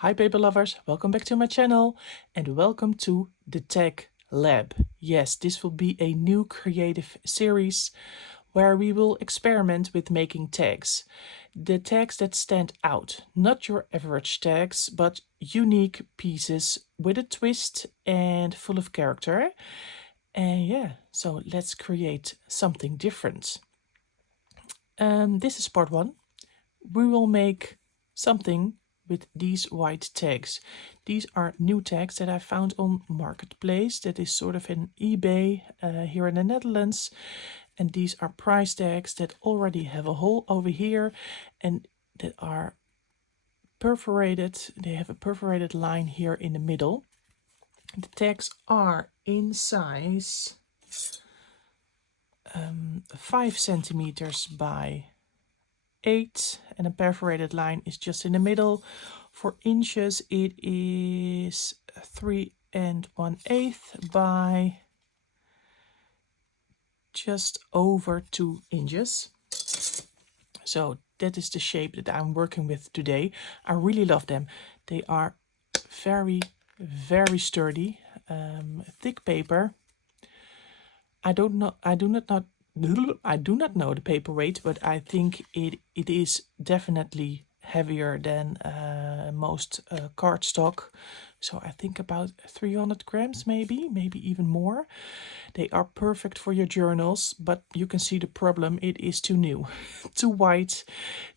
Hi paper lovers, welcome back to my channel and welcome to the Tag Lab. Yes, this will be a new creative series where we will experiment with making tags. The tags that stand out, not your average tags, but unique pieces with a twist and full of character. And yeah, so let's create something different. This is part one. We will make something with these white tags. These are new tags that I found on Marketplace. That is sort of an eBay here in the Netherlands. And these are price tags that already have a hole over here and that are perforated. They have a perforated line here in the middle. The tags are in size 5 centimeters by 8, and a perforated line is just in the middle. For inches it is 3 1/8 by just over 2 inches. So that is the shape that I'm working with today. I really love them. They are very sturdy, thick paper. I do not know the paper weight, but I think it is definitely heavier than most cardstock. So I think about 300 grams, maybe even more. They are perfect for your journals, but you can see the problem. It is too new, too white,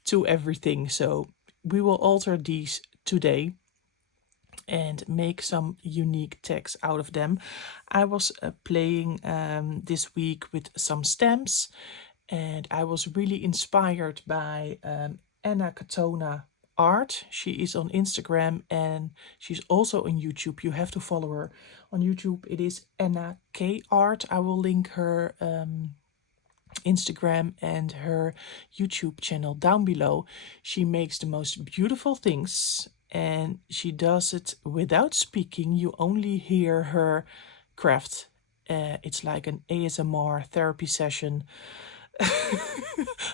too everything. So we will alter these today and make some unique tags out of them. I was playing this week with some stamps, and I was really inspired by Anna Katona art. She is on Instagram and she's also on YouTube. You have to follow her on YouTube. It is Anna K Art. I will link her Instagram and her YouTube channel down below. She makes the most beautiful things and she does it without speaking. You only hear her craft. It's like an ASMR therapy session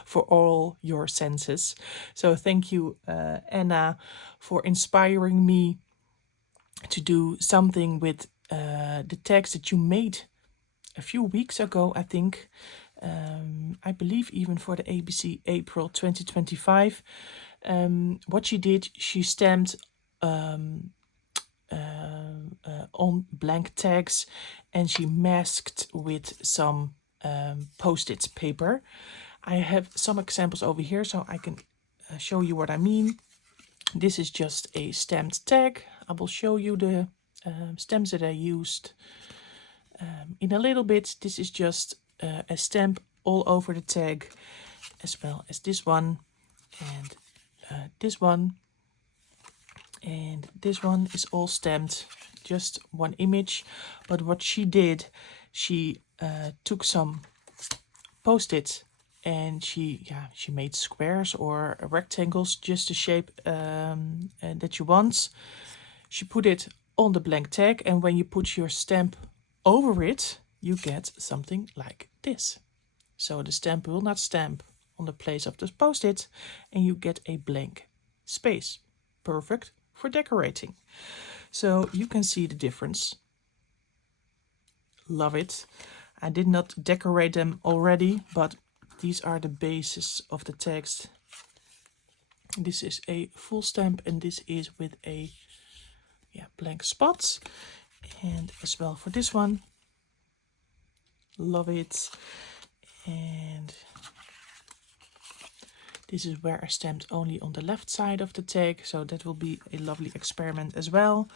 for all your senses. So thank you, Anna, for inspiring me to do something with the tags that you made a few weeks ago, I think. I believe even for the ABC April 2025. What she did, she stamped on blank tags and she masked with some post-it paper. I have some examples over here so I can show you what I mean. This is just a stamped tag. I will show you the stamps that I used in a little bit. This is just a stamp all over the tag, as well as this one and this one. And this one is all stamped, just one image. But what she did, she took some post-it and she made squares or rectangles, just the shape that you want. She put it on the blank tag, and when you put your stamp over it, you get something like this. So the stamp will not stamp on the place of the post-it and you get a blank space. Perfect for decorating. So you can see the difference. Love it. I did not decorate them already, but these are the basis of the text. This is a full stamp and this is with a blank spots. And as well for this one. Love it. And this is where I stamped only on the left side of the tag, so that will be a lovely experiment as well.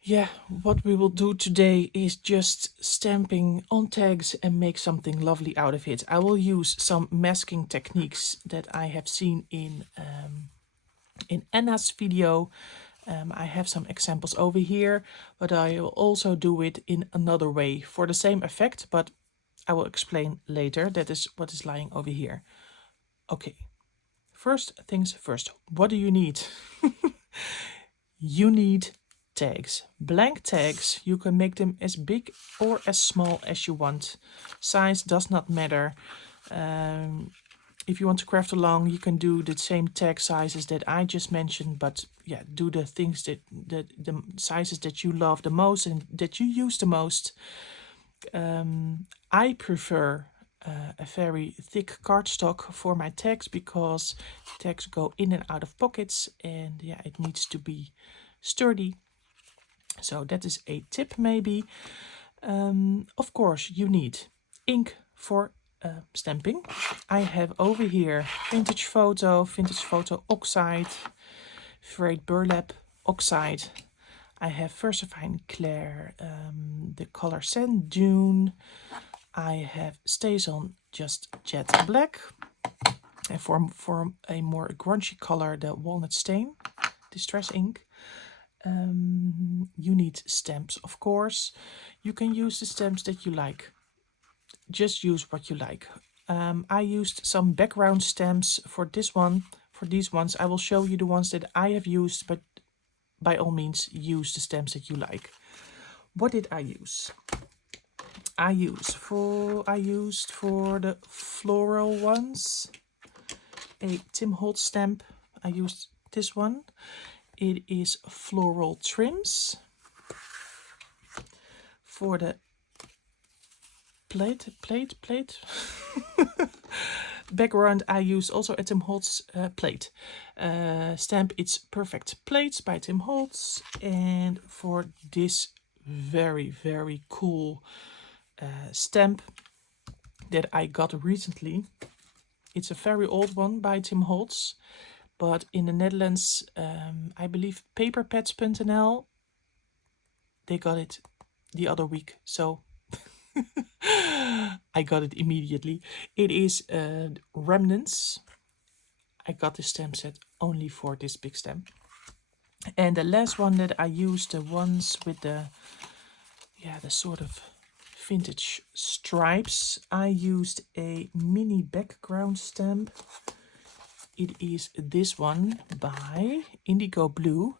Yeah, what we will do today is just stamping on tags and make something lovely out of it. I will use some masking techniques that I have seen in Anna's video. I have some examples over here, but I will also do it in another way for the same effect, but I will explain later. That is what is lying over here. Okay, first things first, what do you need? You need tags, blank tags. You can make them as big or as small as you want. Size does not matter. if you want to craft along, you can do the same tag sizes that I just mentioned, but yeah, do the things that the sizes that you love the most and that you use the most. I prefer a very thick cardstock for my tags because tags go in and out of pockets, and yeah, it needs to be sturdy. So that is a tip maybe. Of course, you need ink for stamping. I have over here vintage photo oxide, frayed burlap oxide. I have Versafine Clair, the color Sand Dune. I have StazOn just jet black. And for a more grungy color, the walnut stain, distress ink. You need stamps, of course. You can use the stamps that you like. Just use what you like. I used some background stamps for this one. For these ones, I will show you the ones that I have used, but by all means, use the stamps that you like. What did I use? I used for the floral ones a Tim Holtz stamp. I used this one. It is Floral Trims. For the plate background, I used also a Tim Holtz plate stamp. It's Perfect Plates by Tim Holtz. And for this very cool stamp that I got recently, it's a very old one by Tim Holtz, but in the Netherlands, I believe paperpads.nl, they got it the other week, so I got it immediately. It is Remnants. I got the stamp set only for this big stamp. And the last one that I used, the ones with the sort of vintage stripes, I used a mini background stamp. It is this one by Indigo Blue.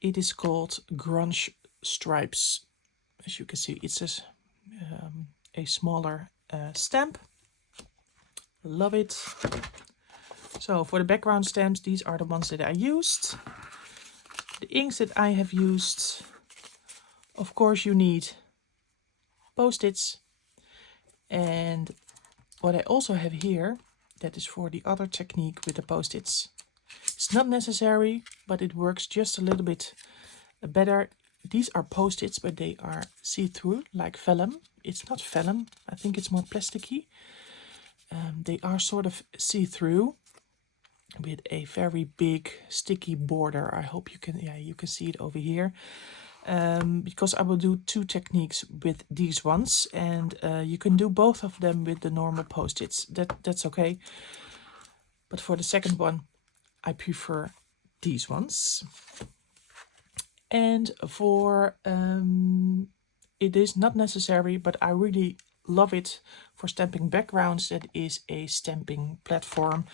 It is called Grunge Stripes. As you can see, it's a smaller stamp. Love it. So for the background stamps, these are the ones that I used. The inks that I have used, of course you need Post-its. And what I also have here, that is for the other technique with the Post-its. It's not necessary, but it works just a little bit better. These are Post-its, but they are see-through, like vellum. It's not vellum, I think it's more plasticky. They are sort of see-through with a very big sticky border. I hope you can see it over here. Because I will do two techniques with these ones, and you can do both of them with the normal Post-its. That's okay. But for the second one, I prefer these ones. And for it is not necessary, but I really love it for stamping backgrounds. That is a stamping platform.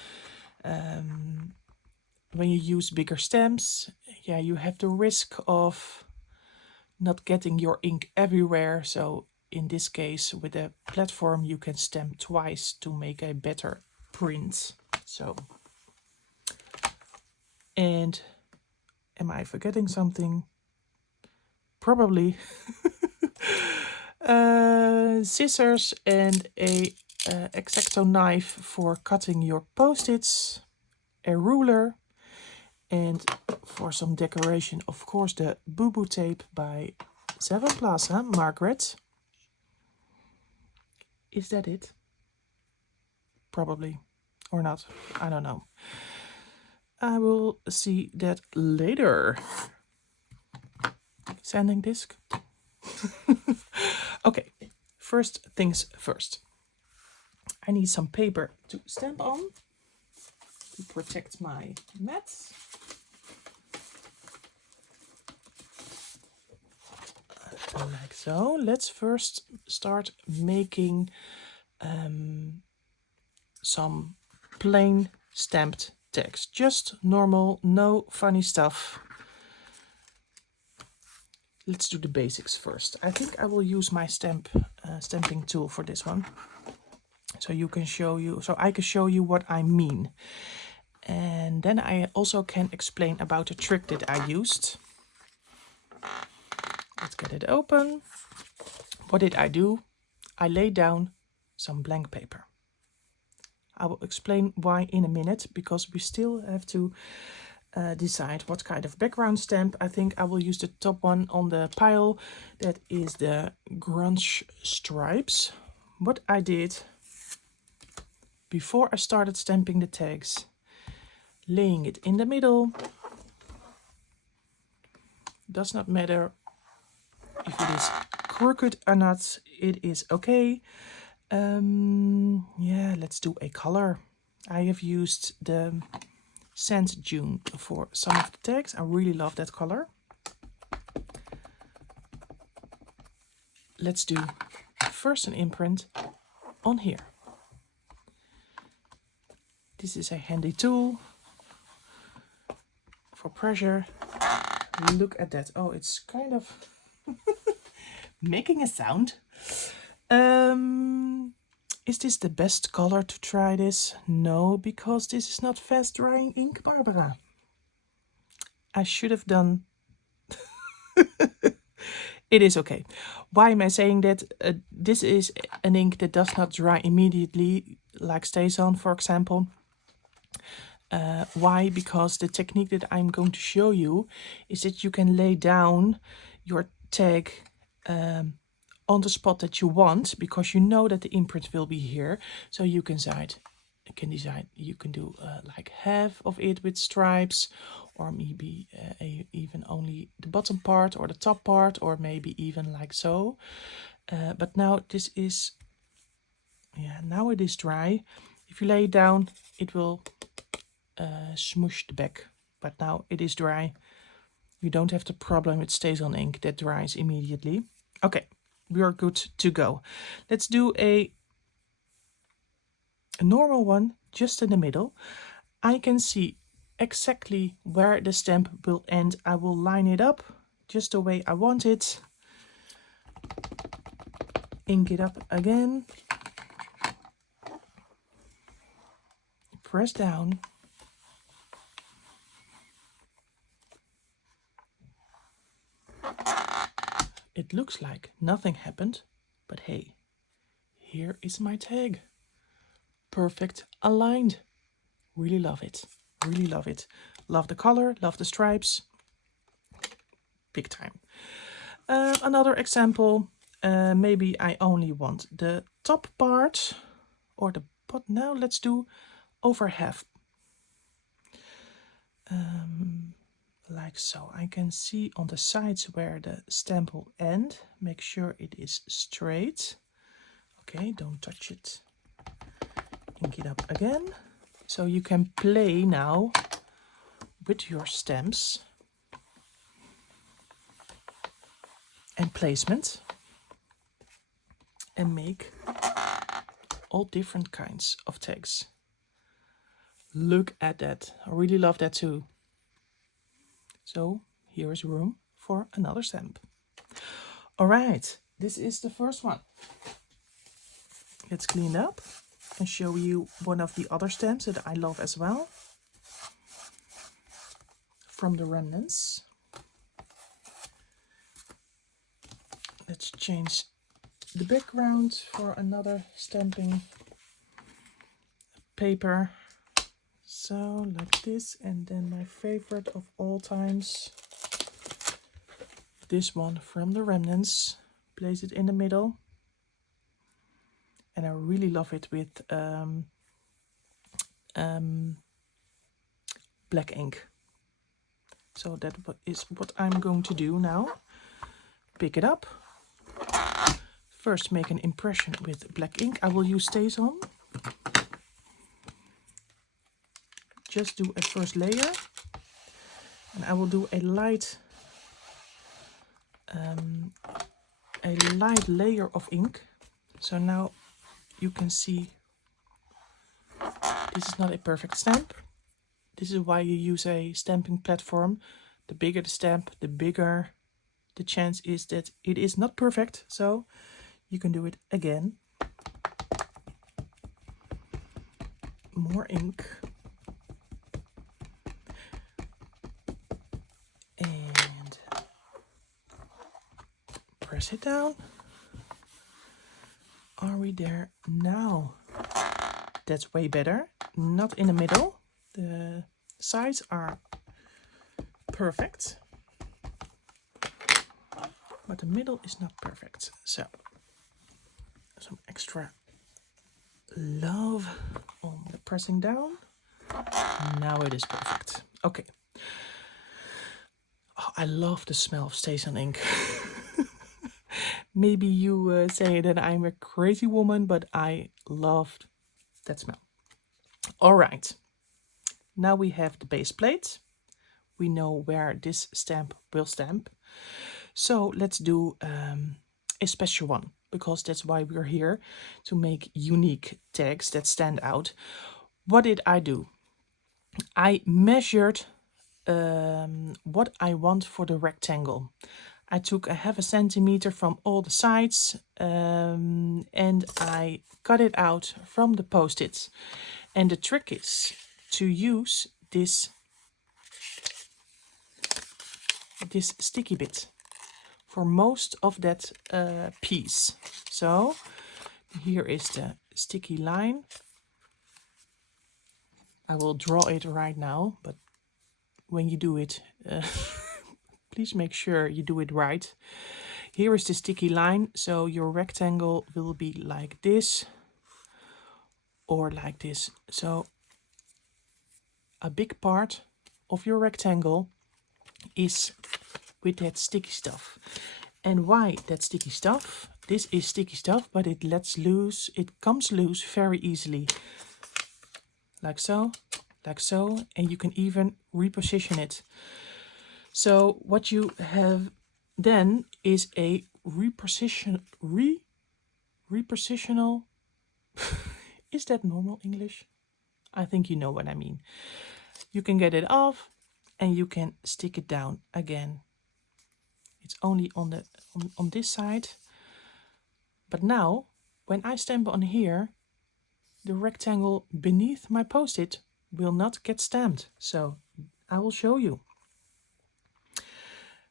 When you use bigger stamps, you have the risk of not getting your ink everywhere. So in this case, with a platform, you can stamp twice to make a better print. So, and am I forgetting something? Probably. Scissors and a X-Acto knife for cutting your Post-its, a ruler, and for some decoration, of course, the Boo Boo tape by Seven Plaza, Margaret. Is that it? Probably. Or not. I don't know. I will see that later. Sanding disc. Okay, first things first. I need some paper to stamp on to protect my mat. Like so. Let's first start making some plain stamped tags. Just normal, no funny stuff. Let's do the basics first. I think I will use my stamping tool for this one. so I can show you what I mean. And then I also can explain about the trick that I used. Let's get it open. What did I do? I laid down some blank paper. I will explain why in a minute, because we still have to decide what kind of background stamp. I think I will use the top one on the pile. That is the grunge stripes. What I did before I started stamping the tags, laying it in the middle. Does not matter if it is crooked or not, it is okay. Yeah, let's do a color. I have used the Sand Dune for some of the tags. I really love that color. Let's do first an imprint on here. This is a handy tool for pressure. Look at that. Oh, it's kind of making a sound. Is this the best color to try this? No, because this is not fast drying ink, Barbara. I should have done. It is okay. Why am I saying that? This is an ink that does not dry immediately, like StazOn, for example. Why? Because the technique that I'm going to show you is that you can lay down your tag on the spot that you want, because you know that the imprint will be here. So you can decide, you can do like half of it with stripes, or maybe even only the bottom part or the top part, or maybe even like so. But now this is, yeah, now it is dry. If you lay it down, it will smoosh the back. But now it is dry. You don't have the problem with StazOn ink that dries immediately. Okay, we are good to go. Let's do a normal one just in the middle. I can see exactly where the stamp will end. I will line it up just the way I want it. Ink it up again. Press down. It looks like nothing happened, but hey, here is my tag. Perfect aligned. Really love it. Really love it. Love the color, love the stripes. Big time. Another example, maybe I only want the top part or the bottom. Now let's do over half. Like so. I can see on the sides where the stamp will end. Make sure it is straight. Okay, don't touch it. Ink it up again. So you can play now with your stamps and placement and make all different kinds of tags. Look at that. I really love that too. So here is room for another stamp. All right, this is the first one. Let's clean up and show you one of the other stamps that I love as well. From the remnants. Let's change the background for another stamping paper. So like this, and then my favorite of all times, this one from the remnants. Place it in the middle, and I really love it with black ink. So that is what I'm going to do now. Pick it up. First make an impression with black ink. I will use StazOn. Just do a first layer, and I will do a light layer of ink. So now you can see this is not a perfect stamp. This is why you use a stamping platform. The bigger the stamp, the bigger the chance is that it is not perfect. So you can do it again. more ink. And press it down. Are we there now? That's way better. Not in the middle. The sides are perfect, but the middle is not perfect. So some extra love on the pressing down. Now it is perfect. Okay. Oh, I love the smell of Station ink. Maybe you say that I'm a crazy woman, but I loved that smell. All right. Now we have the base plate. We know where this stamp will stamp. So let's do a special one, because that's why we're here, to make unique tags that stand out. What did I do? I measured what I want for the rectangle. I took a half a centimeter from all the sides and I cut it out from the post-its. And the trick is to use this sticky bit for most of that piece. So here is the sticky line. I will draw it right now, but when you do it, please make sure you do it right. Here is the sticky line, so your rectangle will be like this or like this. So a big part of your rectangle is with that sticky stuff. And why that sticky stuff? This is sticky stuff, but it comes loose very easily. Like so, and you can even reposition it. So what you have then is a repositional. Is that normal English? I think you know what I mean. You can get it off and you can stick it down again. It's only on this side. But now, when I stamp on here, the rectangle beneath my post-it will not get stamped. So I will show you.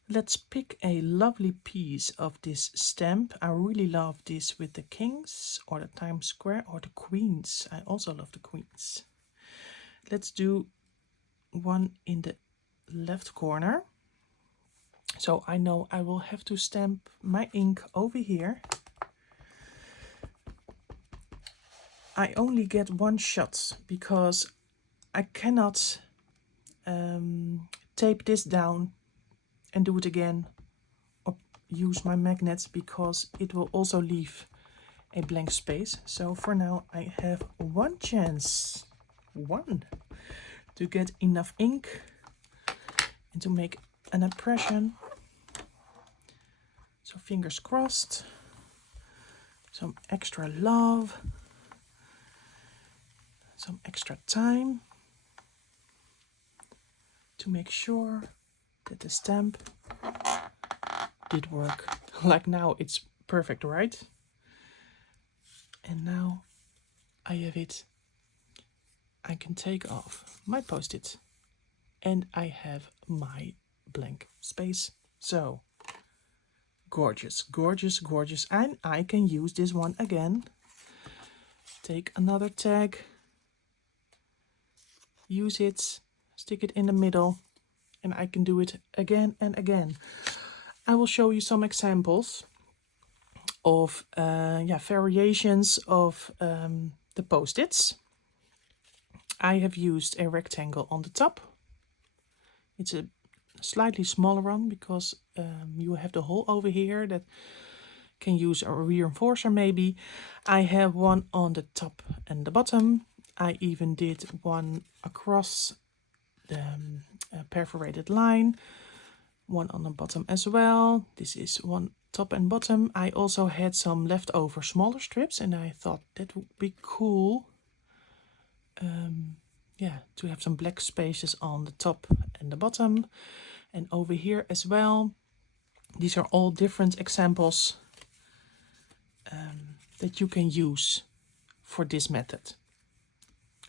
Let's pick a lovely piece of this stamp. I really love this with the kings or the Times Square or the queens. I also love the queens. Let's do one in the left corner. So I know I will have to stamp my ink over here. I only get one shot because I cannot tape this down and do it again or use my magnet, because it will also leave a blank space. So for now I have one chance, to get enough ink and to make an impression. So fingers crossed, some extra love, some extra time to make sure that the stamp did work. Like now it's perfect, right? And now I have it. I can take off my post-it and I have my blank space. So gorgeous, gorgeous, gorgeous. And I can use this one again. Take another tag, use it, stick it in the middle, and I can do it again and again. I will show you some examples of variations of the post-its. I have used a rectangle on the top. It's a slightly smaller one because you have the hole over here that can use a reinforcer maybe. I have one on the top and the bottom. I even did one across the perforated line, one on the bottom as well. This is one top and bottom. I also had some leftover smaller strips and I thought that would be cool. To have some black spaces on the top and the bottom, and over here as well. These are all different examples that you can use for this method.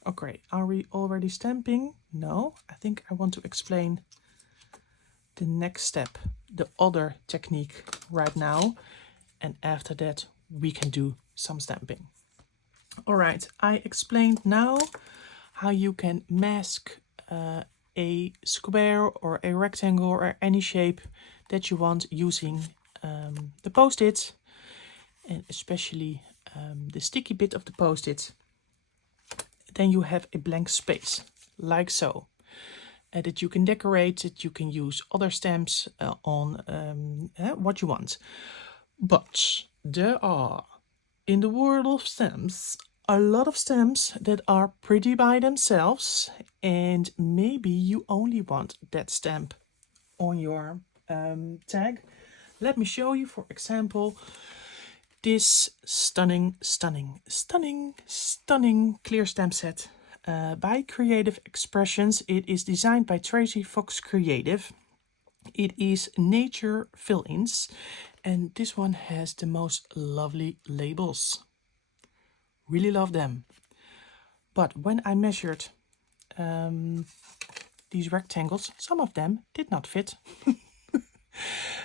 Okay, are we already stamping? No, I think I want to explain the next step, the other technique right now. And after that, we can do some stamping. All right, I explained now how you can mask a square or a rectangle or any shape that you want using the post-it, and especially the sticky bit of the post-it. Then you have a blank space, like so, that you can decorate, that you can use other stamps on what you want. But there are, in the world of stamps, a lot of stamps that are pretty by themselves, and maybe you only want that stamp on your tag. Let me show you, for example, this stunning clear stamp set by Creative Expressions. It is designed by Tracy Fox Creative. It is nature fill-ins, and this one has the most lovely labels. Really love them. But when I measured these rectangles, some of them did not fit.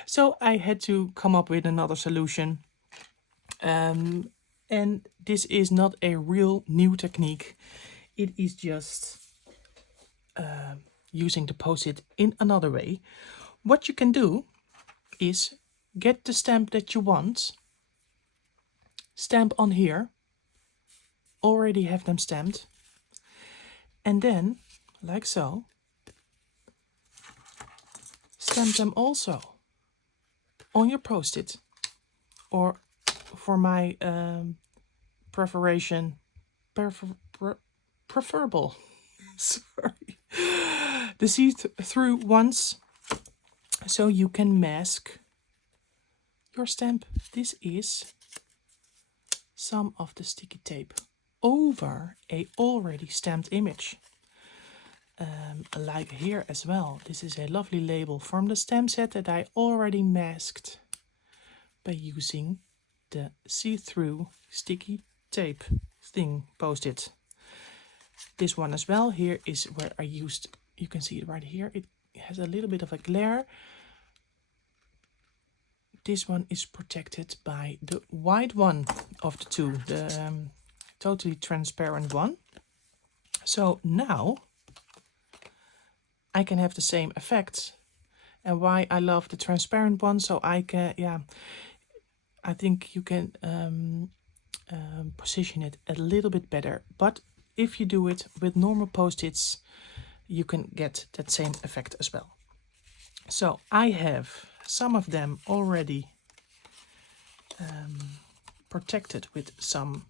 So I had to come up with another solution. And this is not a real new technique. It is just using the post-it in another way. What you can do is get the stamp that you want, stamp on here, already have them stamped, and then, like so, stamp them also on your post-it, or for my preferable, sorry, the see-through ones, so you can mask your stamp. This is some of the sticky tape over a already stamped image. Like here as well, this is a lovely label from the stamp set that I already masked by using the see-through sticky tape thing post-it. This one as well, here is where I used, you can see it right here, it has a little bit of a glare. This one is protected by the white one of the two, the totally transparent one. So now I can have the same effect. And why I love the transparent one, so I can, yeah, I think you can position it a little bit better. But if you do it with normal post-its, you can get that same effect as well. So I have some of them already protected with some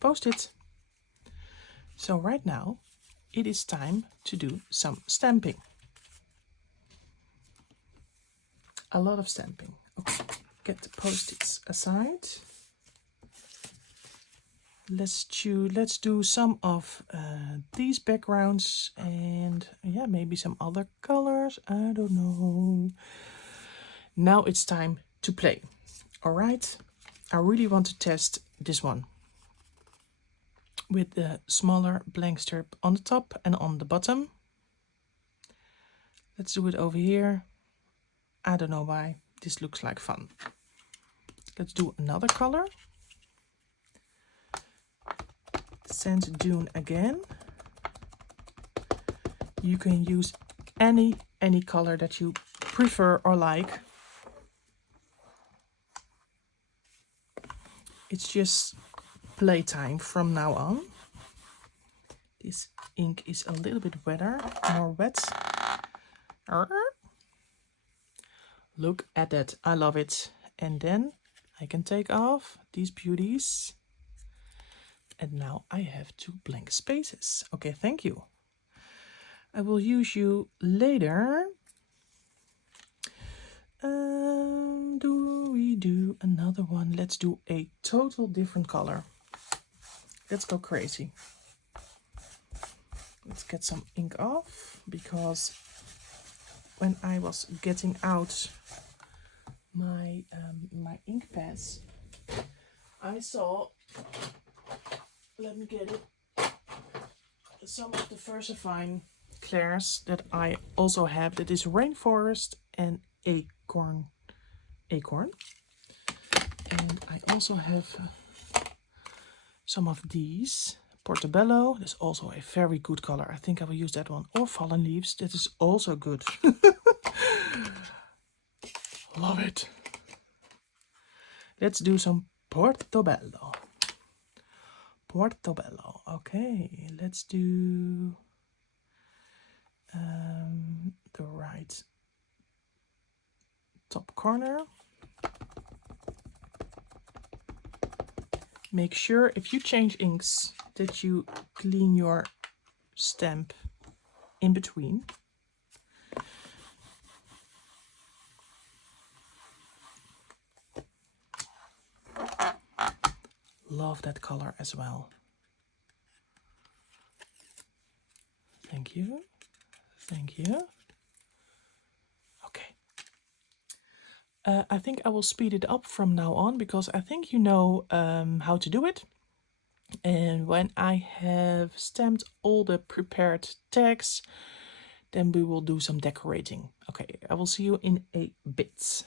post-it. So right now it is time to do some stamping. A lot of stamping. Okay, get the post-its aside. Let's do some of these backgrounds, and yeah, maybe some other colors, I don't know. Now it's time to play. All right, I really want to test this one with the smaller blank strip on the top and on the bottom. Let's do it over here. I don't know why, this looks like fun. Let's do another color. Sand dune again. You can use any color that you prefer or like. It's just playtime from now on. This ink is a little bit wetter, more wet. Look at that, I love it. And then I can take off these beauties. And now I have 2 blank spaces. Okay, thank you. I will use you later. Do we do another one? Let's do a total different color. Let's go crazy. Let's get some ink off, because when I was getting out my my ink pads, I saw, let me get it, some of the Versifine clairs that I also have. That is Rainforest and Acorn. And I also have some of these. Portobello, that's also a very good color. I think I will use that one. Or Fallen Leaves, that is also good. Love it. Let's do some Portobello. Portobello. Okay, let's do the right top corner. Make sure if you change inks that you clean your stamp in between. Love that color as well. Thank you. Thank you. Okay. I think I will speed it up from now on because I think you know how to do it. And when I have stamped all the prepared tags, then we will do some decorating. Okay, I will see you in a bit.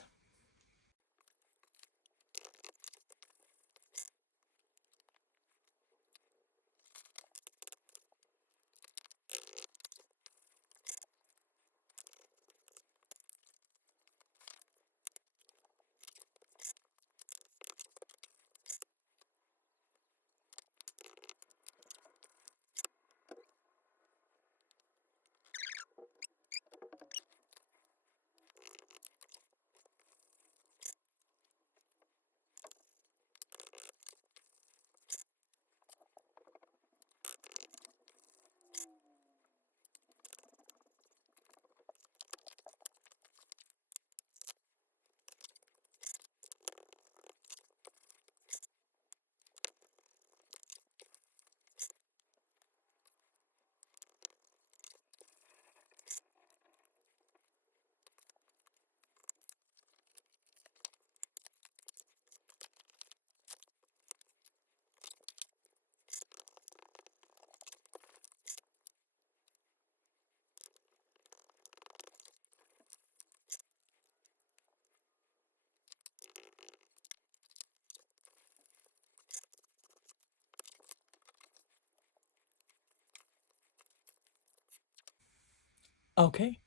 Okay,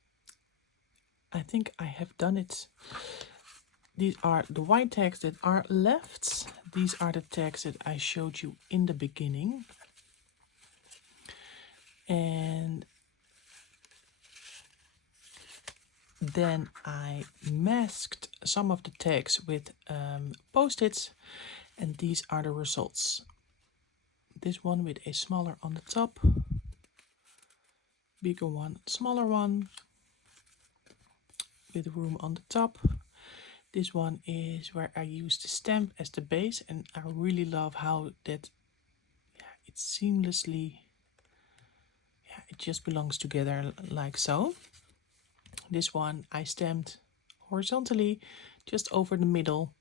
I think I have done it. These are the white tags that are left. These are the tags that I showed you in the beginning. And then I masked some of the tags with post-its, and these are the results. This one with a smaller on the top, bigger one, smaller one, with room on the top. This one is where I use the stamp as the base, and I really love how that it seamlessly, it just belongs together like so. This one I stamped horizontally just over the middle.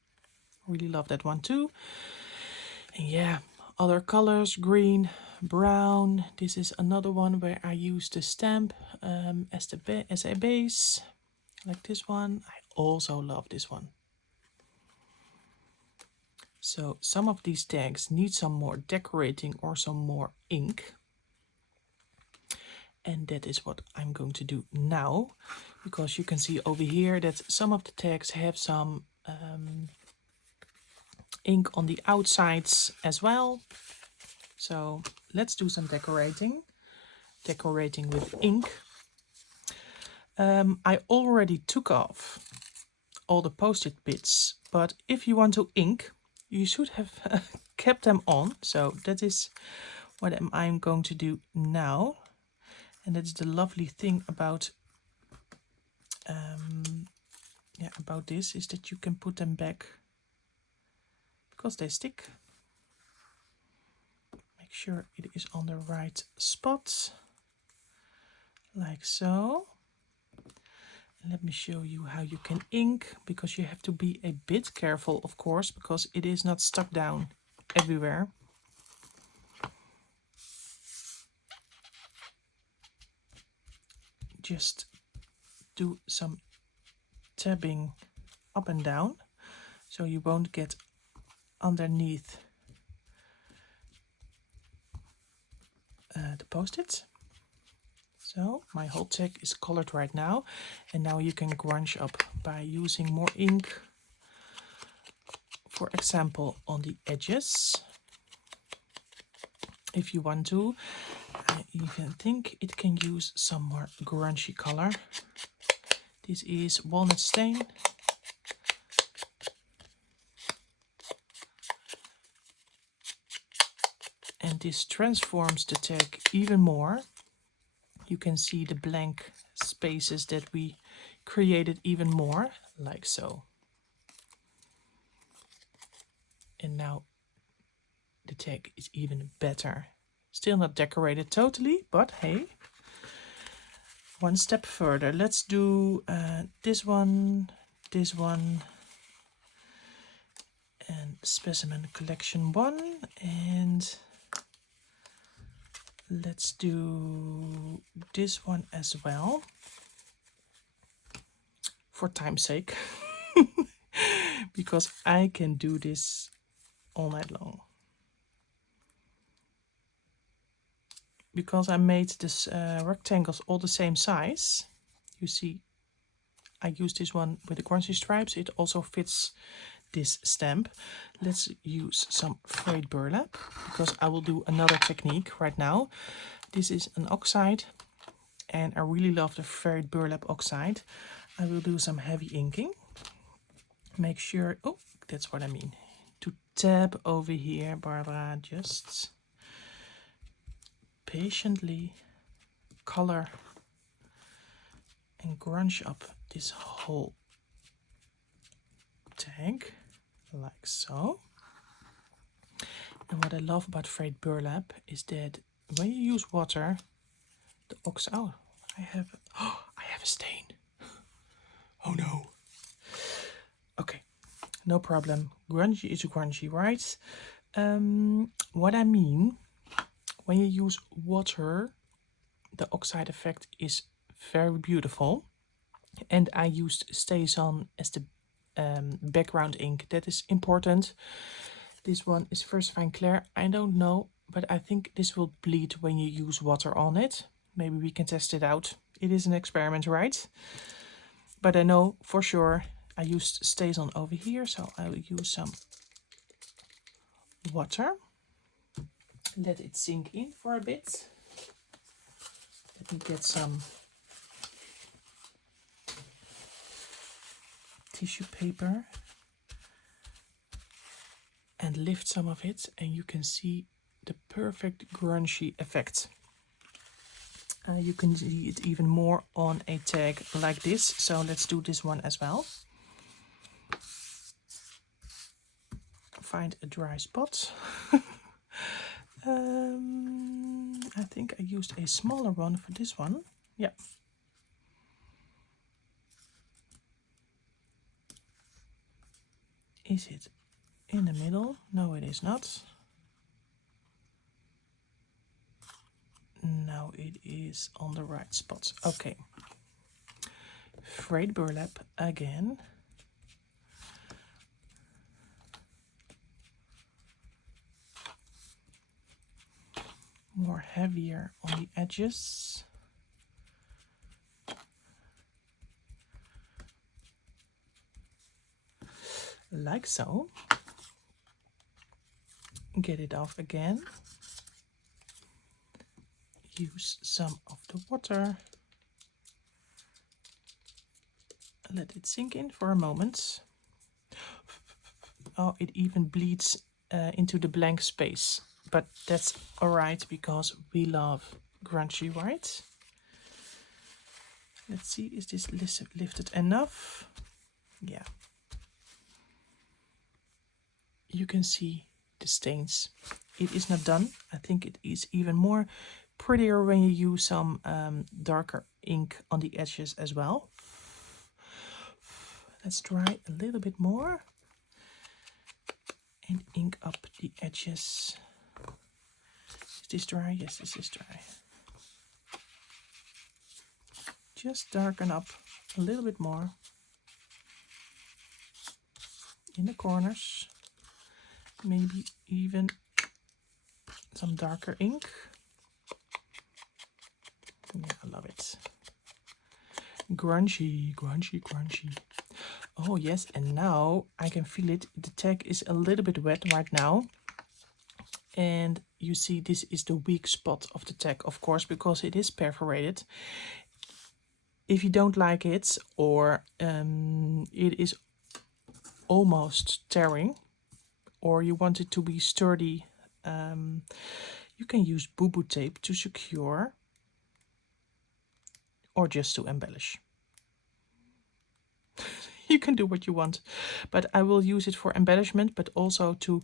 Really love that one too. And yeah, other colors, green, brown. This is another one where I use the stamp as a base, like this one. I also love this one. So some of these tags need some more decorating or some more ink. And that is what I'm going to do now, because you can see over here that some of the tags have some ink on the outsides as well. So let's do some decorating with ink. I already took off all the post-it bits, but if you want to ink, you should have kept them on. So that is what I'm going to do now. And that's the lovely thing about this, is that you can put them back because they stick. Make sure it is on the right spot, like so. And let me show you how you can ink, because you have to be a bit careful, of course, because it is not stuck down everywhere. just do some tabbing up and down so you won't get underneath the post-it. So my whole tag is colored right now, and now you can grunge up by using more ink, for example on the edges if you want to. I even think it can use some more grungy color. This is walnut stain. And this transforms the tag even more. You can see the blank spaces that we created even more, like so. And now the tag is even better. Still not decorated totally, but hey, one step further. Let's do this one, and Specimen Collection 1, and let's do this one as well, for time's sake, because I can do this all night long. Because I made this rectangles all the same size, you see I used this one with the grungy stripes. It also fits this stamp. Let's use some frayed burlap, because I will do another technique right now. This is an oxide, and I really love the frayed burlap oxide. I will do some heavy inking. Make sure, oh, that's what I mean, to tab over here, Barbara. Just patiently color and grunge up this whole tag, like so. And what I love about frayed burlap is that when you use water, the oh, I have a stain. Oh no. Okay, no problem. Grungy is grungy, right? What I mean, when you use water, the oxide effect is very beautiful. And I used StazOn as the background ink. That is important. This one is Versifying Clair. I don't know, but I think this will bleed when you use water on it. Maybe we can test it out. It is an experiment, right? But I know for sure I used StazOn over here, so I will use some water. Let it sink in for a bit. Let me get some tissue paper and lift some of it, and you can see the perfect grungy effect. You can see it even more on a tag like this, so let's do this one as well. Find a dry spot. I think I used a smaller one for this one. Yeah. Is it in the middle? No, it is not. No, it is on the right spot. Okay. Frayed burlap again. More heavier on the edges. Like so. Get it off again. Use some of the water. Let it sink in for a moment. Oh, it even bleeds into the blank space. But that's alright, because we love grungy, right? Let's see, is this lifted enough? Yeah. You can see the stains. It is not done. I think it is even more prettier when you use some darker ink on the edges as well. Let's try a little bit more and ink up the edges. Is this dry? Yes, this is dry. just darken up a little bit more in the corners. Maybe even some darker ink. Yeah, I love it. Grungy, grungy, grungy. Oh yes, and now I can feel it. The tag is a little bit wet right now. And you see this is the weak spot of the tag, of course, because it is perforated. If you don't like it, or it is almost tearing, or you want it to be sturdy, you can use boo-boo tape to secure, or just to embellish. You can do what you want, but I will use it for embellishment, but also to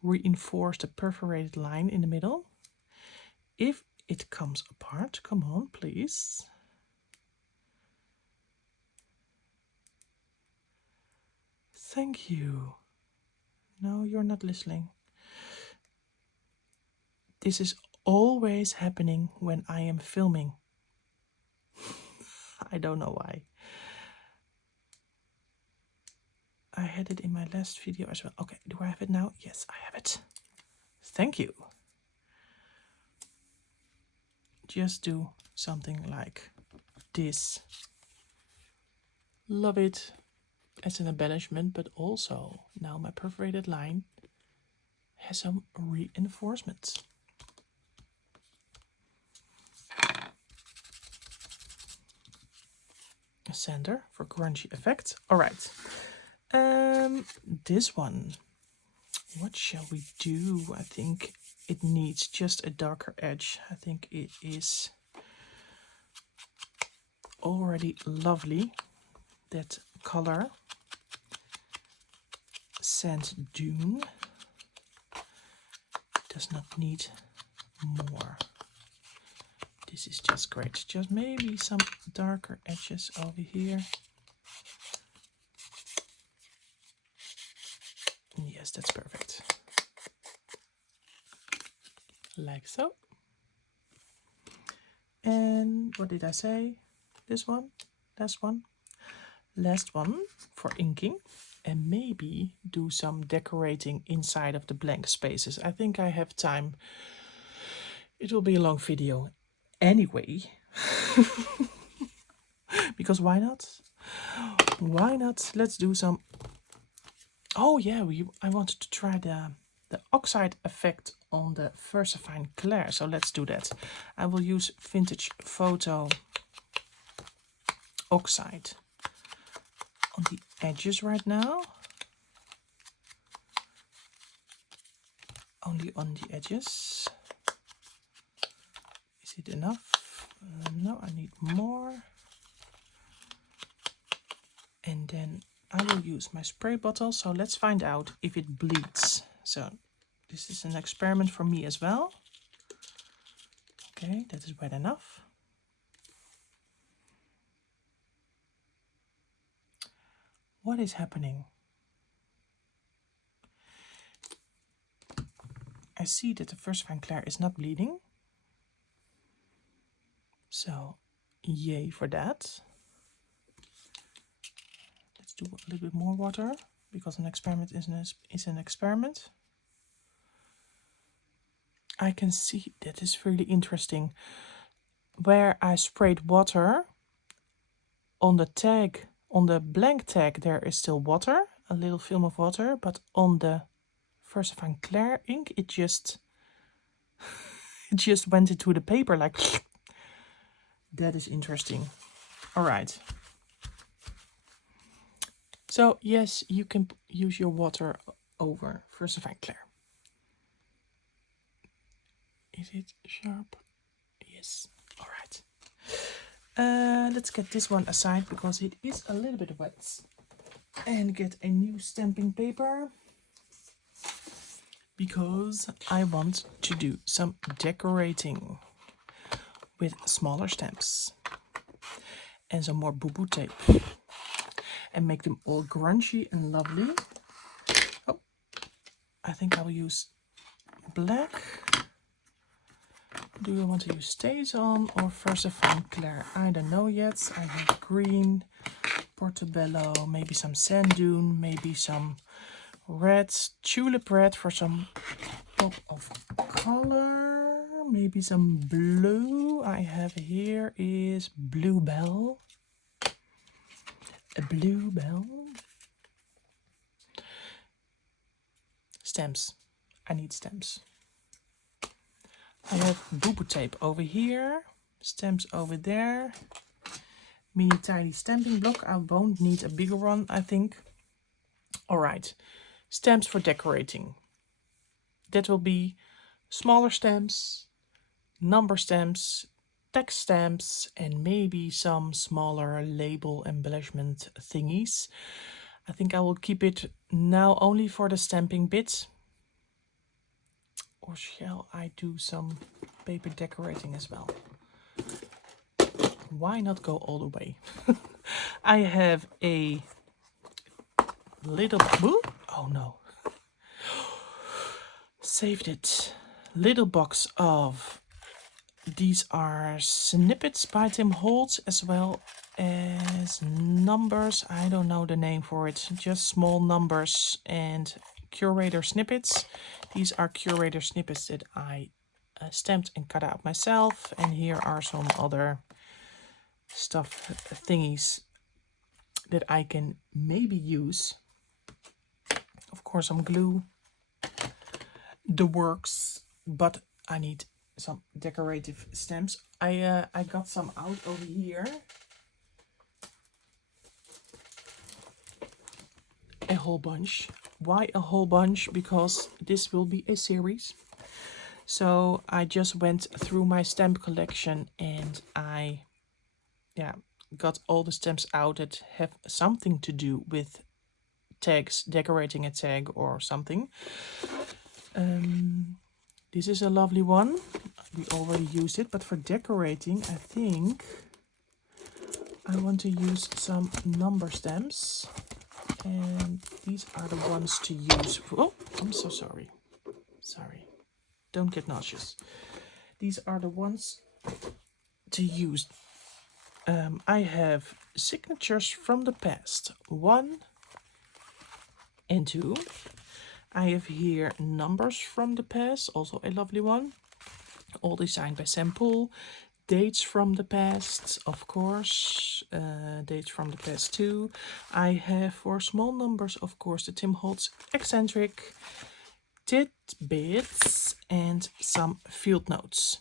reinforce the perforated line in the middle. If it comes apart, come on, please. Thank you. No, you're not listening. This is always happening when I am filming. I don't know why. I had it in my last video as well. Okay, do I have it now? Yes, I have it. Thank you. Just do something like this. Love it as an embellishment, but also now my perforated line has some reinforcement. A sander for grungy effect. All right. This one. What shall we do? I think it needs just a darker edge. I think it is already lovely. That color, Sand Dune, does not need more. This is just great. Just maybe some darker edges over here. Yes, that's perfect. Like so. And what did I say? This one, last one for inking, and maybe do some decorating inside of the blank spaces. I think I have time. It will be a long video anyway. Because why not? Why not? Let's do some. Oh yeah, I wanted to try the oxide effect on the Versafine Clair, so let's do that. I will use Vintage Photo oxide on the edges right now. Only on the edges. Is it enough? No, I need more. And then I will use my spray bottle, so let's find out if it bleeds. So this is an experiment for me as well. Okay, that is wet enough. What is happening? I see that the Versafine Clair is not bleeding. So, yay for that. Let's do a little bit more water, because an experiment is an experiment. I can see that is really interesting. Where I sprayed water on the tag, on the blank tag, there is still water, a little film of water, but on the Versafine Clair ink, it just went into the paper like. That is interesting. All right. So yes, you can use your water over Versafine Clair. Is it sharp? Yes. All right. Let's get this one aside because it is a little bit wet. And get a new stamping paper. Because I want to do some decorating with smaller stamps. And some more boo-boo tape. And make them all grungy and lovely. Oh, I think I will use black. Do I want to use StazOn or Versifine Claire? I don't know yet. I have green, Portobello, maybe some sand dune, maybe some red, tulip red for some pop of color, maybe some blue. I have here is bluebell, a bluebell. Stems. I need stems. I have boo-boo tape over here, stems over there, mini tiny stamping block. I won't need a bigger one, I think. Alright, stamps for decorating. That will be smaller stamps, number stamps, text stamps, and maybe some smaller label embellishment thingies. I think I will keep it now only for the stamping bit. Or shall I do some paper decorating as well? Why not go all the way? I have a little... Oh no. Saved it. Little box of... These are snippets by Tim Holtz, as well as numbers. I don't know the name for it. Just small numbers and curator snippets. These are curator snippets that I stamped and cut out myself. And here are some other stuff thingies that I can maybe use. Of course, some glue, the works, but I need some decorative stamps. I got some out over here. A whole bunch. Why a whole bunch? Because this will be a series. So I just went through my stamp collection and I got all the stamps out that have something to do with tags, decorating a tag or something. This is a lovely one. We already used it, but for decorating, I think I want to use some number stamps. And these are the ones to use. Oh, I'm so sorry. Sorry. Don't get nauseous. These are the ones to use. I have signatures from the past. 1 and 2. I have here numbers from the past, also a lovely one. All designed by Sam Poole. Dates from the past, of course. Dates from the past too. I have for small numbers, of course, the Tim Holtz eccentric, tidbits, and some field notes.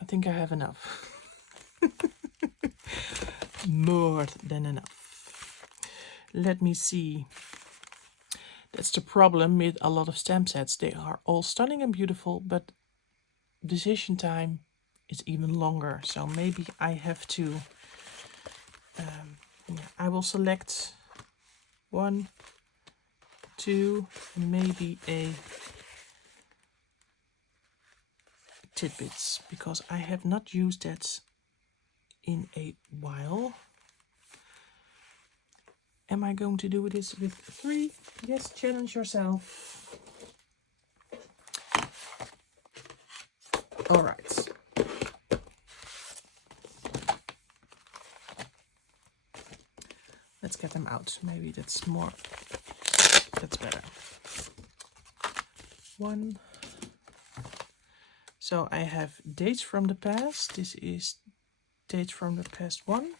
I think I have enough. More than enough. Let me see. That's the problem with a lot of stamp sets. They are all stunning and beautiful, but decision time is even longer. So maybe I have to... I will select 1, 2, maybe a tidbits, because I have not used that in a while. Am I going to do this with 3? Yes, challenge yourself. All right. Let's get them out. Maybe that's better. 1. So I have dates from the past. This is dates from the past 1.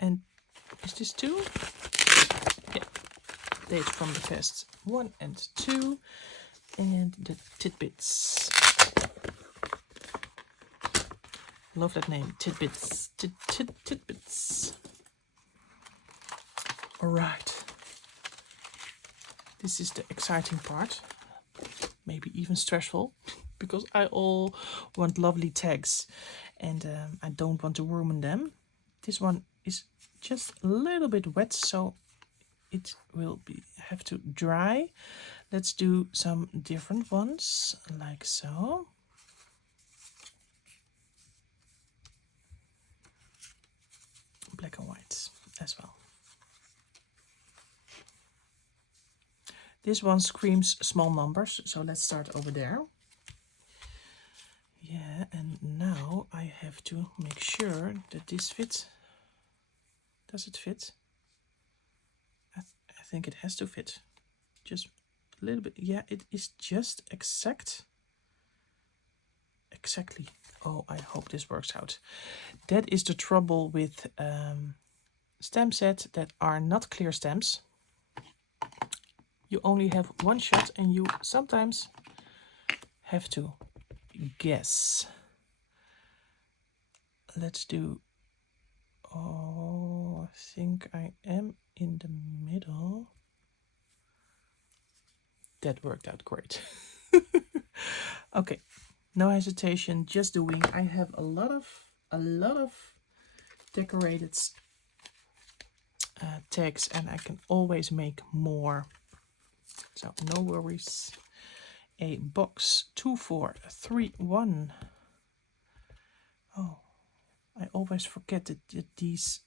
And is this 2? Yeah. Dates from the past 1 and 2. And the tidbits. Love that name. Tidbits. Tidbits. All right. This is the exciting part. Maybe even stressful. Because I all want lovely tags. And I don't want to ruin them. This one is just a little bit wet, so it will have to dry. Let's do some different ones, like so. Black and white as well. This one screams small numbers, so let's start over there. Yeah, and now I have to make sure that this fits. Does it fit? I think it has to fit. Just a little bit. Yeah, it is just exactly. Oh, I hope this works out. That is the trouble with stamp sets that are not clear stamps. You only have one shot and you sometimes have to guess. Let's do, oh, I think I am in the middle. That worked out great. Okay, no hesitation, just doing. I have a lot of decorated tags and I can always make more. So no worries. A box 2431. Oh, I always forget that these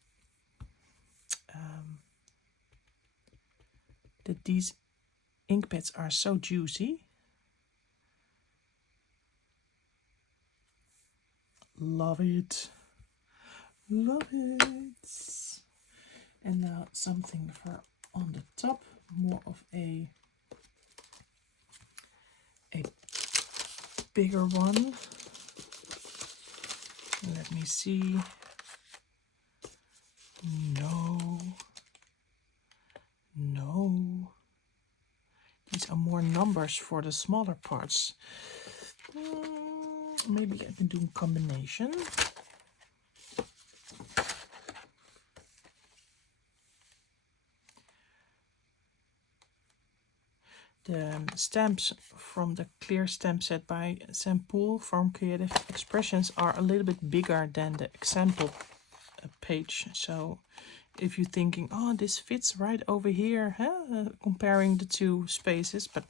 ink pads are so juicy. Love it. Love it. And now something for on the top, more of a bigger one. Let me see. No. These are more numbers for the smaller parts. Maybe I can do a combination. The stamps from the clear stamp set by Sampool from Creative Expressions are a little bit bigger than the example page. So if you're thinking, oh, this fits right over here, comparing the two spaces, but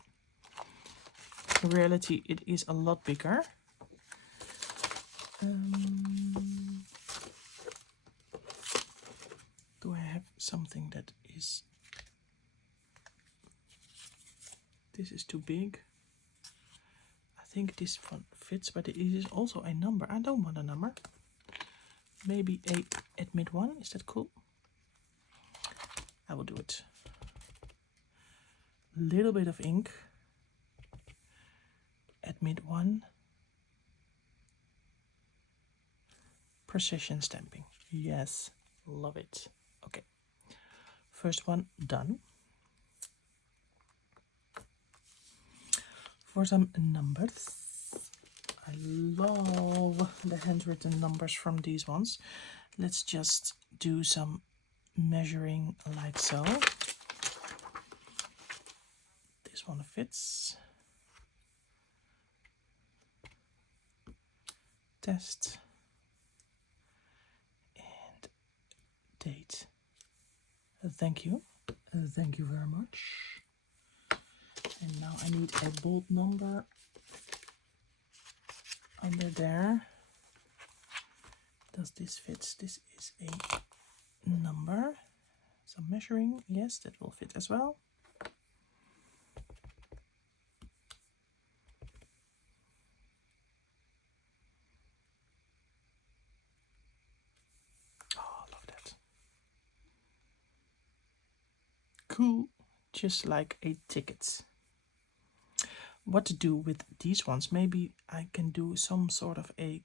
in reality it is a lot bigger. Do I have something that is... This is too big. I think this one fits, but it is also a number. I don't want a number. Maybe a admit one. Is that cool? I will do it. Little bit of ink. Admit one. Precision stamping. Yes, love it. Okay. First one done. For some numbers. I love the handwritten numbers from these ones. Let's just do some measuring like so. This one fits. Test. And date. Thank you. Thank you very much. And now I need a bold number under there. Does this fit? This is a number. Some measuring. Yes, that will fit as well. Oh, I love that. Cool. Just like a ticket. What to do with these ones? Maybe I can do some sort of a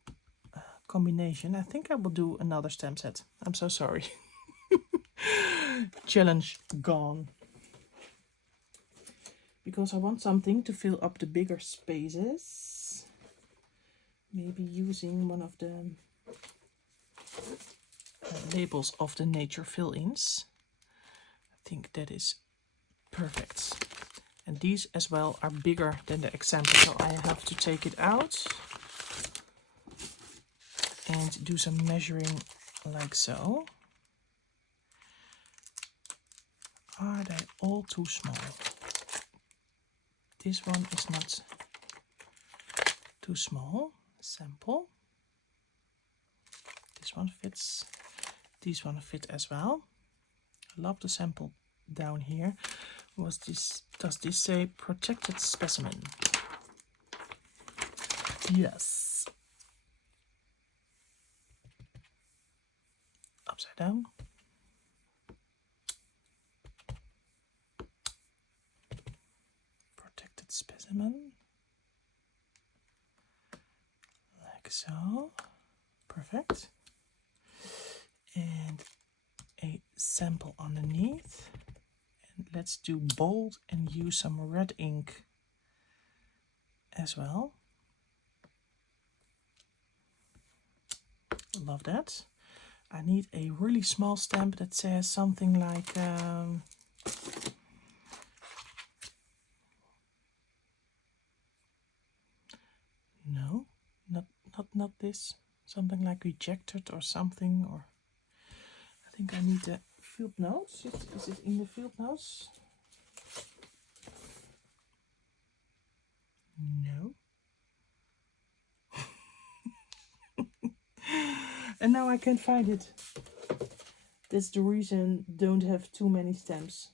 combination. I think I will do another stamp set. I'm so sorry. Challenge gone. Because I want something to fill up the bigger spaces. Maybe using one of the labels of the nature fill-ins. I think that is perfect. And these as well are bigger than the example, so I have to take it out and do some measuring like so. Are they all too small? This one is not too small. Sample. This one fits. These one fit as well. I love the sample down here. Does this say protected specimen? Yes. down. Protected specimen. Like so. Perfect. And a sample underneath. And let's do bold and use some red ink as well. Love that. I need a really small stamp that says something like no, not this. Something like rejected or something, or I think I need the field notes. Is it in the field notes? No. And now I can't find it. That's the reason don't have too many stamps.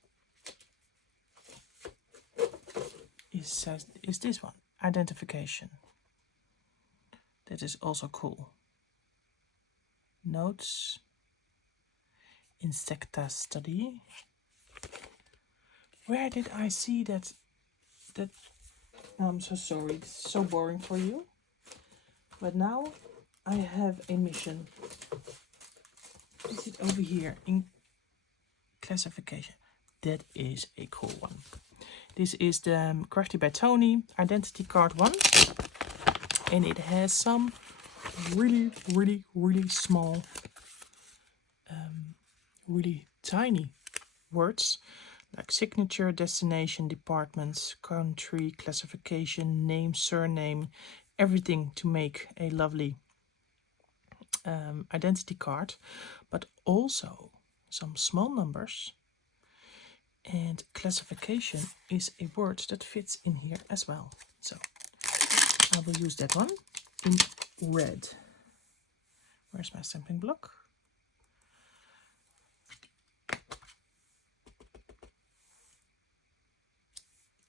Is this one, identification. That is also cool. Notes, insecta study. Where did I see that? I'm so sorry, it's so boring for you. But now I have a mission. Is it over here in classification? That is a cool one. This is the Crafty by Tony identity card one. And it has some really small, really tiny words like signature, destination, departments, country, classification, name, surname, everything to make a lovely identity card, but also some small numbers. And classification is a word that fits in here as well. So I will use that one in red. Where's my stamping block?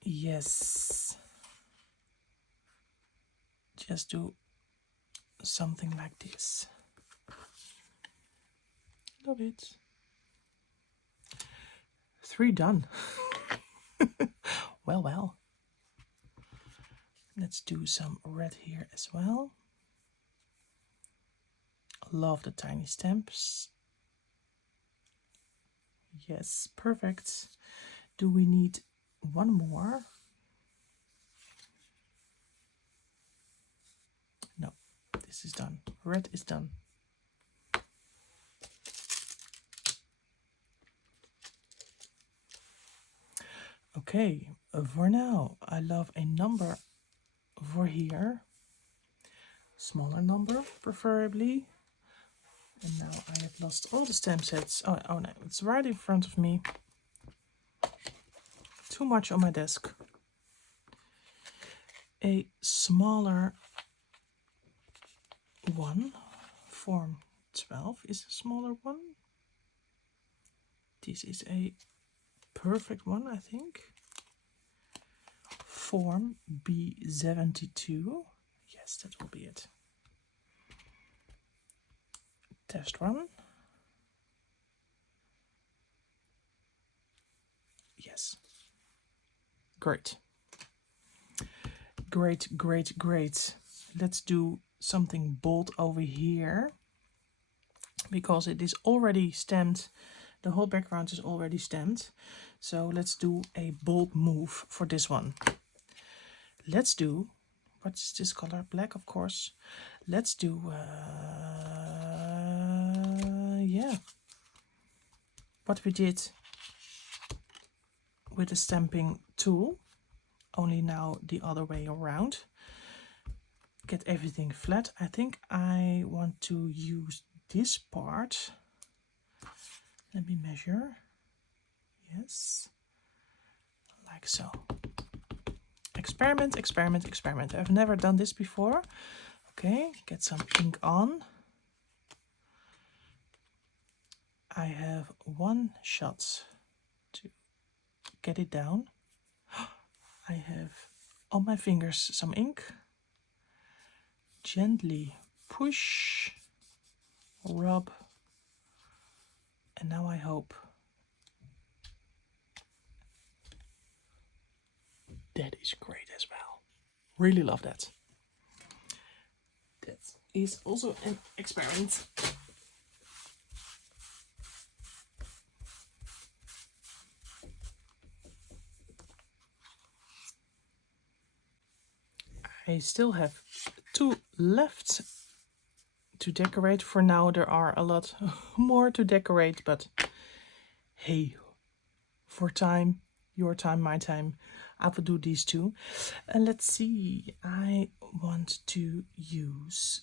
Yes. Just do something like this. Love it. 3 done. Well. Let's do some red here as well. Love the tiny stamps. Yes, perfect. Do we need one more? No, this is done. Red is done. Okay, for now, I love a number for here. Smaller number, preferably. And now I have lost all the stamp sets. Oh no, it's right in front of me. Too much on my desk. A smaller one, form 12 is a smaller one. This is a perfect one, I think. Form B72. Yes, that will be it. Test run. Yes. Great. Great. Let's do something bold over here, because it is already stamped. The whole background is already stamped. So let's do a bold move for this one. Let's do, what's this color? Black, of course. Let's do, yeah, what we did with the stamping tool, only now the other way around. Get everything flat. I think I want to use this part. Let me measure. Yes, like so. Experiment. I've never done this before. Okay, get some ink on. I have 1 shot to get it down. I have on my fingers some ink. Gently push, rub, And now I hope that is great as well. Really love that. That is also an experiment. I still have 2 left to decorate. For now there are a lot more to decorate, but hey, for time, your time, my time, I will do these 2. And let's see, I want to use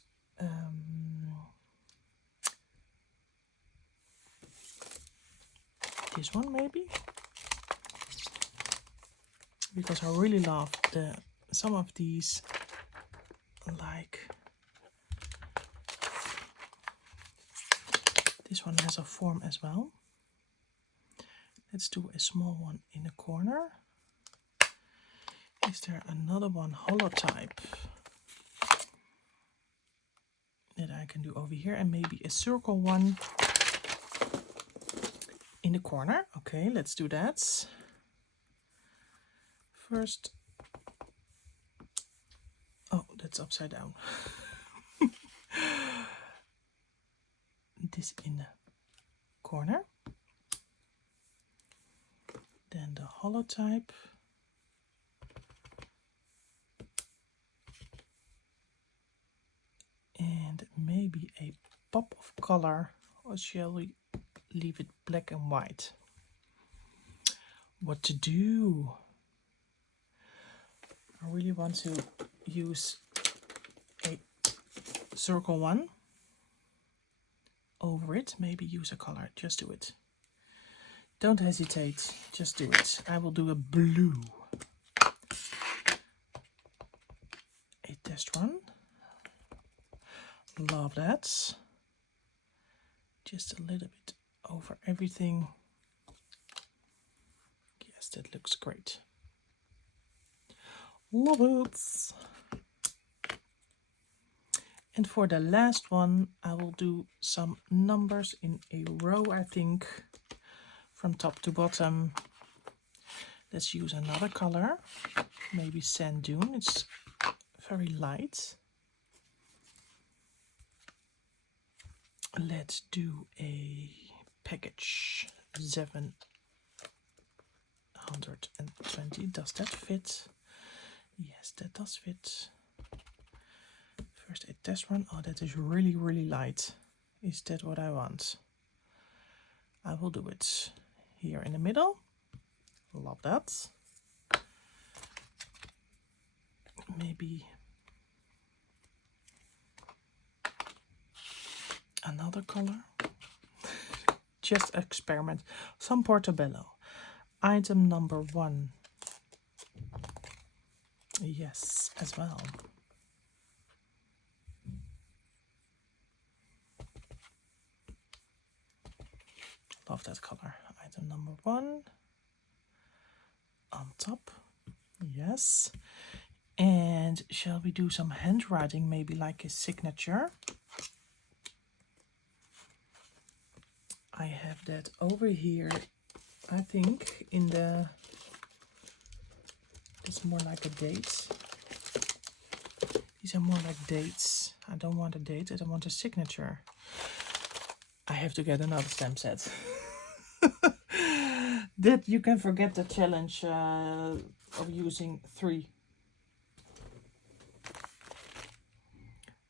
this one maybe, because I really love some of these, like this one has a form as well. Let's do a small one in the corner. Is there another one, holotype, that I can do over here, and maybe a circle one in the corner? Okay, let's do that. First, oh, that's upside down. This in the corner. Then the holotype. And maybe a pop of color, or shall we leave it black and white? What to do? I really want to use a circle one over it. Maybe use a color, just do it. Don't hesitate, just do it. I will do a blue. A test run. Love that. Just a little bit over everything. Yes, that looks great. Love it. And for the last one, I will do some numbers in a row, I think, from top to bottom. Let's use another color, maybe sand dune. It's very light. Let's do a package 720. Does that fit? Yes, that does fit. First a test run. Oh, that is really, really light. Is that what I want? I will do it here in the middle. Love that. Maybe another color. Just experiment. Some Portobello. Item number 1. Yes, as well. Love that color. Item number 1. On top. Yes. And shall we do some handwriting, maybe like a signature? I have that over here, I think, in the, it's more like a date. These are more like dates. I don't want a date, I don't want a signature. I have to get another stamp set. That you can forget the challenge of using 3.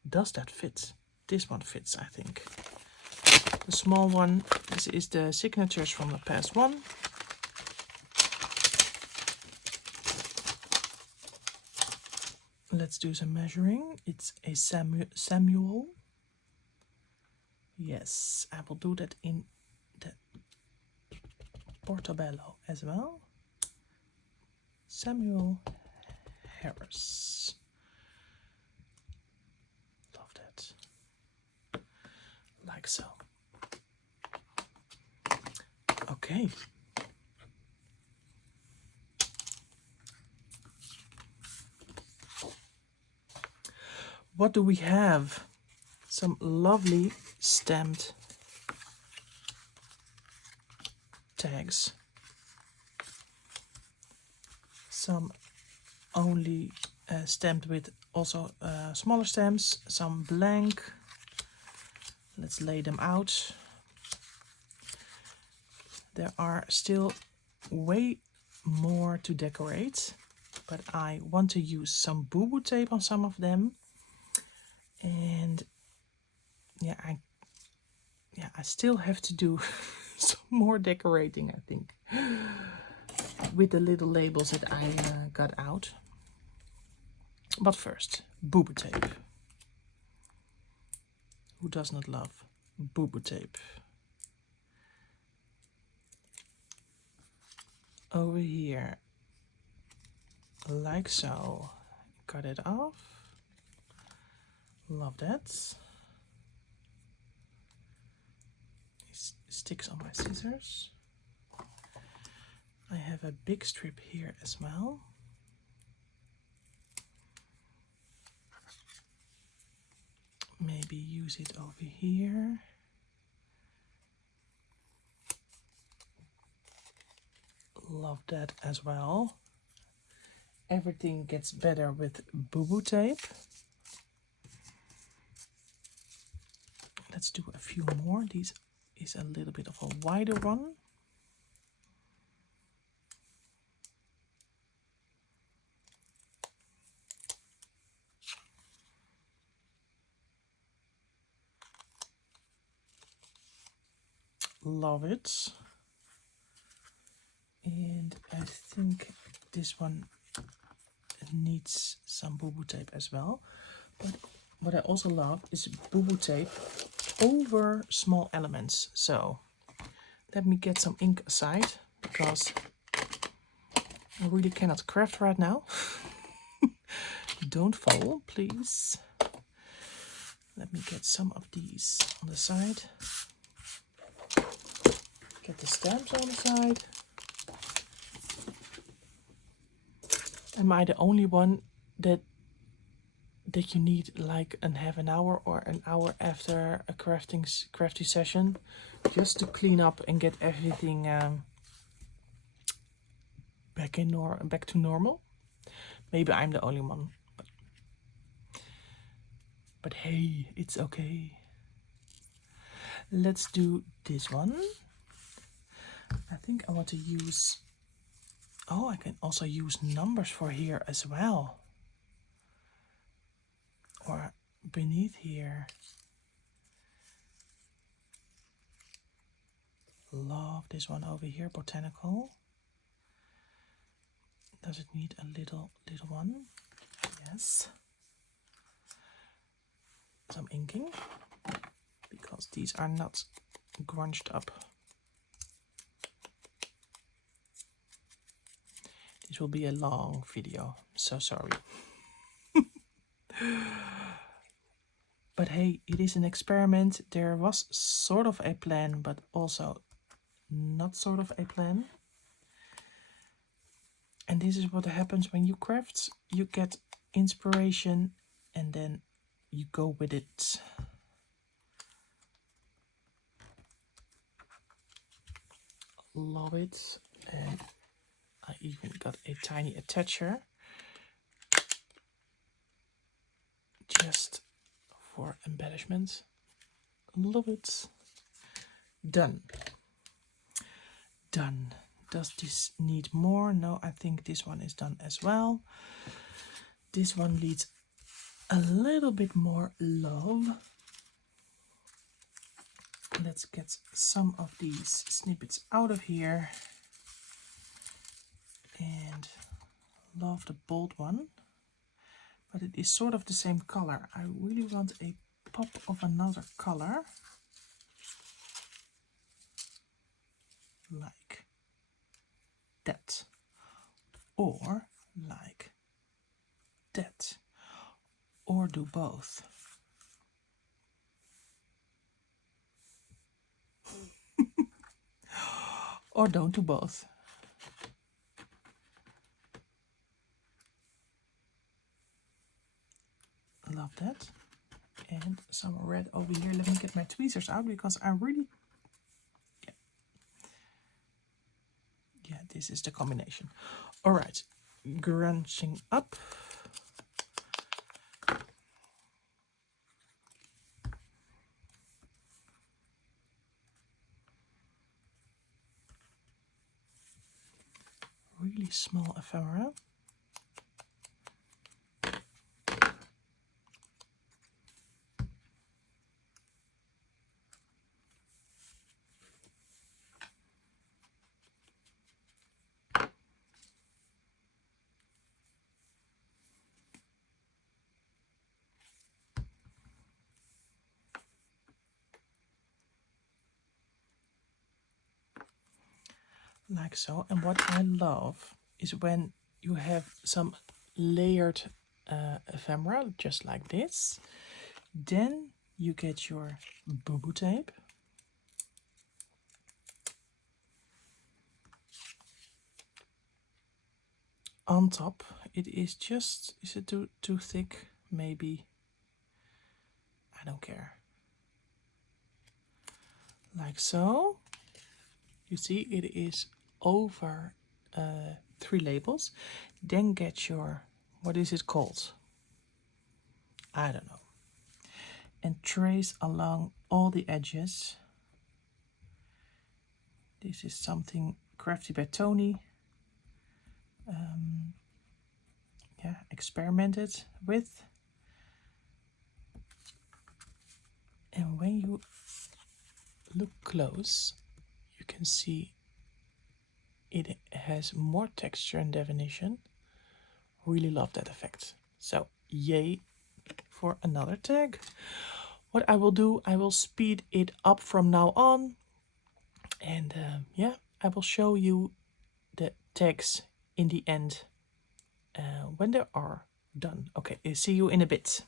Does that fit? This one fits, I think. The small one, this is the signatures from the past one. Let's do some measuring. It's a Samuel. Yes, I will do that in the Portobello as well. Samuel Harris. Love that. Like so. Okay. What do we have? Some lovely stamped tags. Some only stamped with also smaller stamps, some blank. Let's lay them out. There are still way more to decorate, but I want to use some boo-boo tape on some of them. And yeah, I still have to do some more decorating, I think, with the little labels that I got out. But first, boo-boo tape. Who does not love boo-boo tape? Over here, like so. Cut it off. Love that. It sticks on my scissors. I have a big strip here as well. Maybe use it over here. Love that as well. Everything gets better with boo-boo tape. Let's do a few more. This is a little bit of a wider one. Love it. And I think this one needs some boo-boo tape as well. But what I also love is boo-boo tape over small elements. So let me get some ink aside because I really cannot craft right now. Don't fall, please. Let me get some of these on the side. Get the stamps on the side. Am I the only one that you need like half an hour or an hour after a crafty session just to clean up and get everything back to normal? Maybe I'm the only one, but hey, it's okay. Let's do this one. I think I want to use, oh, I can also use numbers for here as well. Or beneath here. Love this one over here, botanical. Does it need a little one? Yes. Some inking, because these are not grunged up. This will be a long video, so sorry. But hey, it is an experiment. There was sort of a plan, but also not sort of a plan. And this is what happens when you craft. You get inspiration and then you go with it. Love it. And I even got a tiny attacher. Just for embellishment. Love it. Done. Done. Does this need more? No, I think this one is done as well. This one needs a little bit more love. Let's get some of these snippets out of here. And love the bold one. But it is sort of the same color. I really want a pop of another color. Like that. Or like that. Or do both. Or don't do both. Love that. And some red over here. Let me get my tweezers out because I really, This is the combination. All right, grunging up. Really small ephemera. Like so. And what I love is when you have some layered ephemera, just like this, then you get your boo-boo tape. On top, it is just, is it too thick? Maybe. I don't care. Like so. You see, it is over 3 labels. Then get your, what is it called? I don't know. And trace along all the edges. This is something crafty by Tony. Yeah, experimented with. And when you look close, you can see it has more texture and definition. Really love that effect. So yay for another tag. What I will do, I will speed it up from now on. And yeah, I will show you the tags in the end when they are done. Okay, see you in a bit.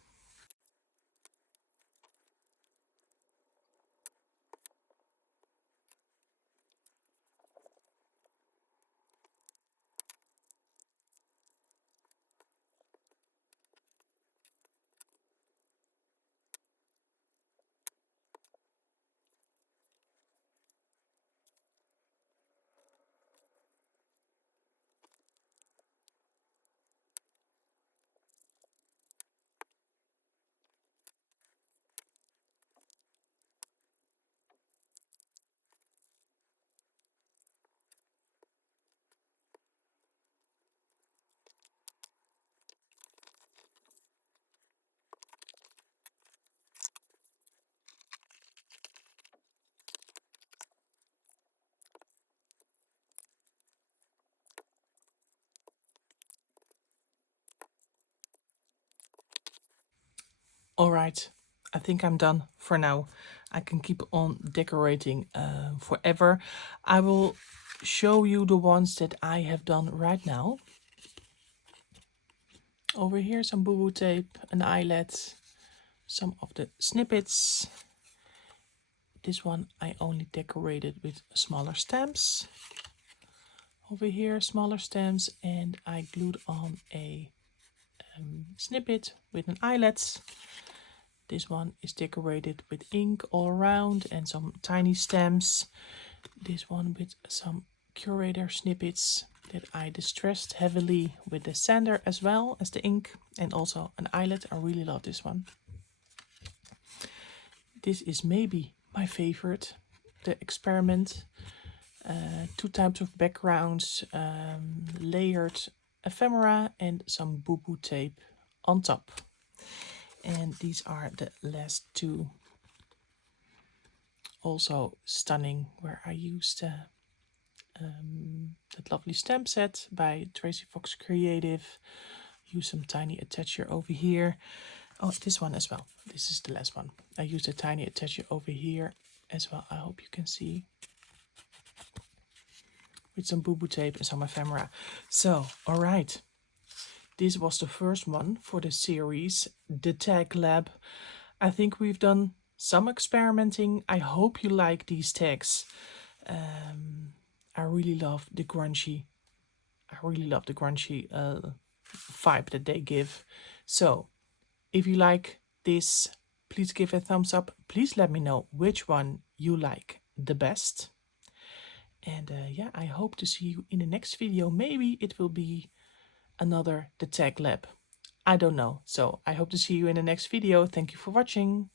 All right, I think I'm done for now. I can keep on decorating forever. I will show you the ones that I have done right now. Over here, some boo-boo tape, an eyelet, some of the snippets. This one I only decorated with smaller stamps. Over here, smaller stamps, and I glued on a snippet with an eyelet. This one is decorated with ink all around and some tiny stamps. This one with some curator snippets that I distressed heavily with the sander as well as the ink, and also an eyelet. I really love this one. This is maybe my favorite, the experiment. 2 types of backgrounds, layered ephemera and some boo-boo tape on top. And these are the last 2. Also stunning, where I used that lovely stamp set by Tracy Fox Creative. Use some tiny attacher over here. Oh, this one as well. This is the last one. I used a tiny attacher over here as well. I hope you can see. With some boo-boo tape and some ephemera. So, all right. This was the first one for the series, the Tag Lab. I think we've done some experimenting. I hope you like these tags. I really love the grungy. Vibe that they give. So, if you like this, please give a thumbs up. Please let me know which one you like the best. And yeah, I hope to see you in the next video. Maybe it will be another the tag lab. I don't know. So I hope to see you in the next video. Thank you for watching.